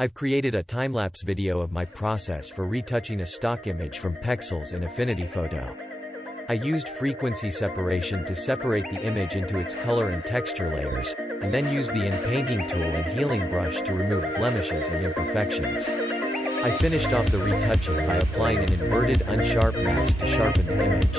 I've created a time-lapse video of my process for retouching a stock image from Pexels and Affinity Photo. I used frequency separation to separate the image into its color and texture layers, and then used the in-painting tool and healing brush to remove blemishes and imperfections. I finished off the retouching by applying an inverted unsharp mask to sharpen the image.